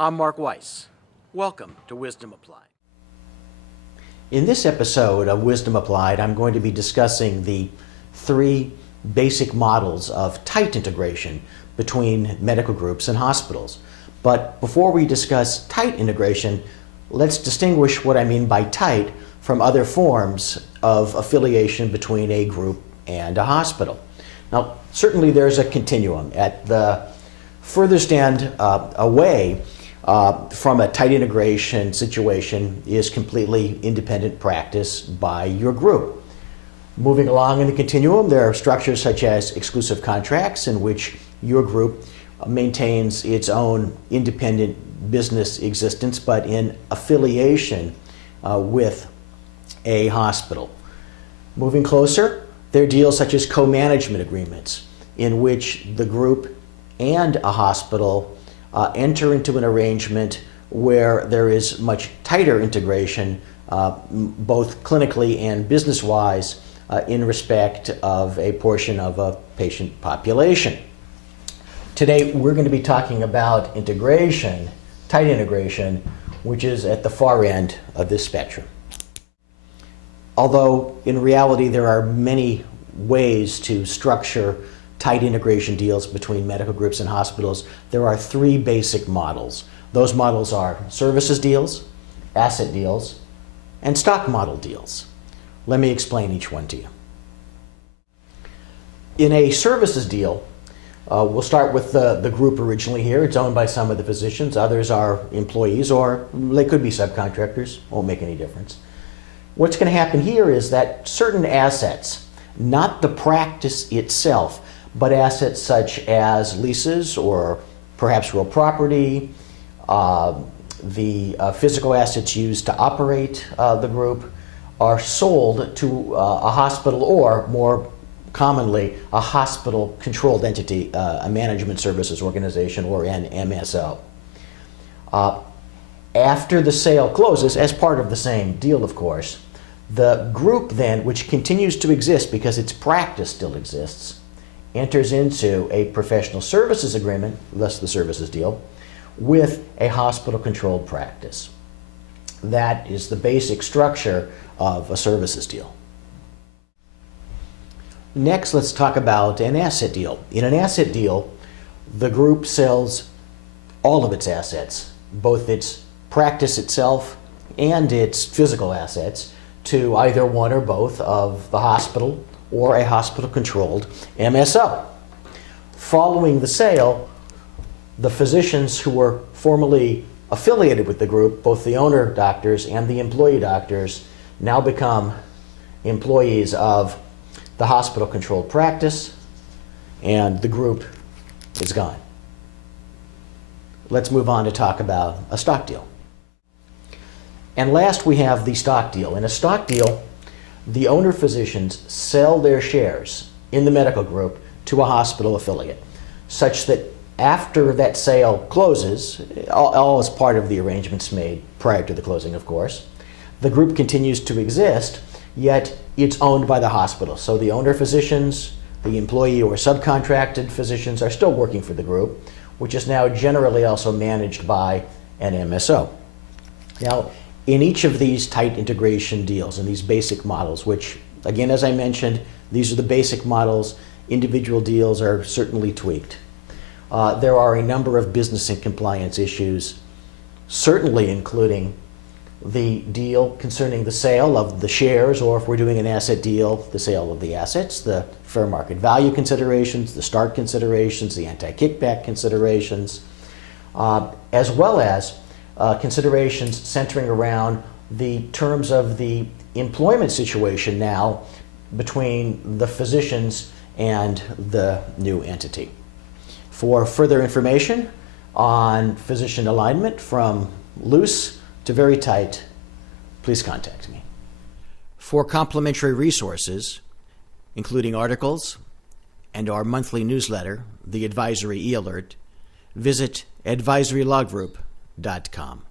I'm Mark Weiss. Welcome to Wisdom Applied. In this episode of Wisdom Applied, I'm going to be discussing the three basic models of tight integration between medical groups and hospitals. But before we discuss tight integration, let's distinguish what I mean by tight from other forms of affiliation between a group and a hospital. Now, certainly there's a continuum. At the furthest end away from a tight integration situation is completely independent practice by your group. Moving along in the continuum, there are structures such as exclusive contracts in which your group maintains its own independent business existence but in affiliation with a hospital. Moving closer, there are deals such as co-management agreements in which the group and a hospital enter into an arrangement where there is much tighter integration, both clinically and business-wise, in respect of a portion of a patient population. Today, we're going to be talking about integration, tight integration, which is at the far end of this spectrum. Although, in reality, there are many ways to structure tight integration deals between medical groups and hospitals, there are three basic models. Those models are services deals, asset deals, and stock model deals. Let me explain each one to you. In a services deal, we'll start with the group originally here. It's owned by some of the physicians. Others are employees, or they could be subcontractors. Won't make any difference. What's going to happen here is that certain assets, not the practice itself, but assets such as leases or perhaps real property, the physical assets used to operate the group, are sold to a hospital, or more commonly a hospital-controlled entity, a management services organization, or an MSO. After the sale closes, as part of the same deal, of course, the group then, which continues to exist because its practice still exists, enters into a professional services agreement, thus the services deal, with a hospital-controlled practice. That is the basic structure of a services deal. Next, let's talk about an asset deal. In an asset deal, the group sells all of its assets, both its practice itself and its physical assets, to either one or both of the hospital or a hospital-controlled MSO. Following the sale, the physicians who were formerly affiliated with the group, both the owner doctors and the employee doctors, now become employees of the hospital-controlled practice, and the group is gone. Let's move on to talk about a stock deal. And last, we have the stock deal. In a stock deal, the owner physicians sell their shares in the medical group to a hospital affiliate, such that after that sale closes, all as part of the arrangements made prior to the closing, of course, the group continues to exist, yet it's owned by the hospital. So the owner physicians, the employee or subcontracted physicians are still working for the group, which is now generally also managed by an MSO. Now, in each of these tight integration deals and these basic models, which, again, as I mentioned, these are the basic models, individual deals are certainly tweaked. There are a number of business and compliance issues, certainly including the deal concerning the sale of the shares, or if we're doing an asset deal, the sale of the assets, the fair market value considerations, the start considerations, the anti-kickback considerations, as well as considerations centering around the terms of the employment situation now between the physicians and the new entity. For further information on physician alignment from loose to very tight, please contact me. For complimentary resources, including articles and our monthly newsletter, The Advisory E-Alert, visit advisorylawgroup.com.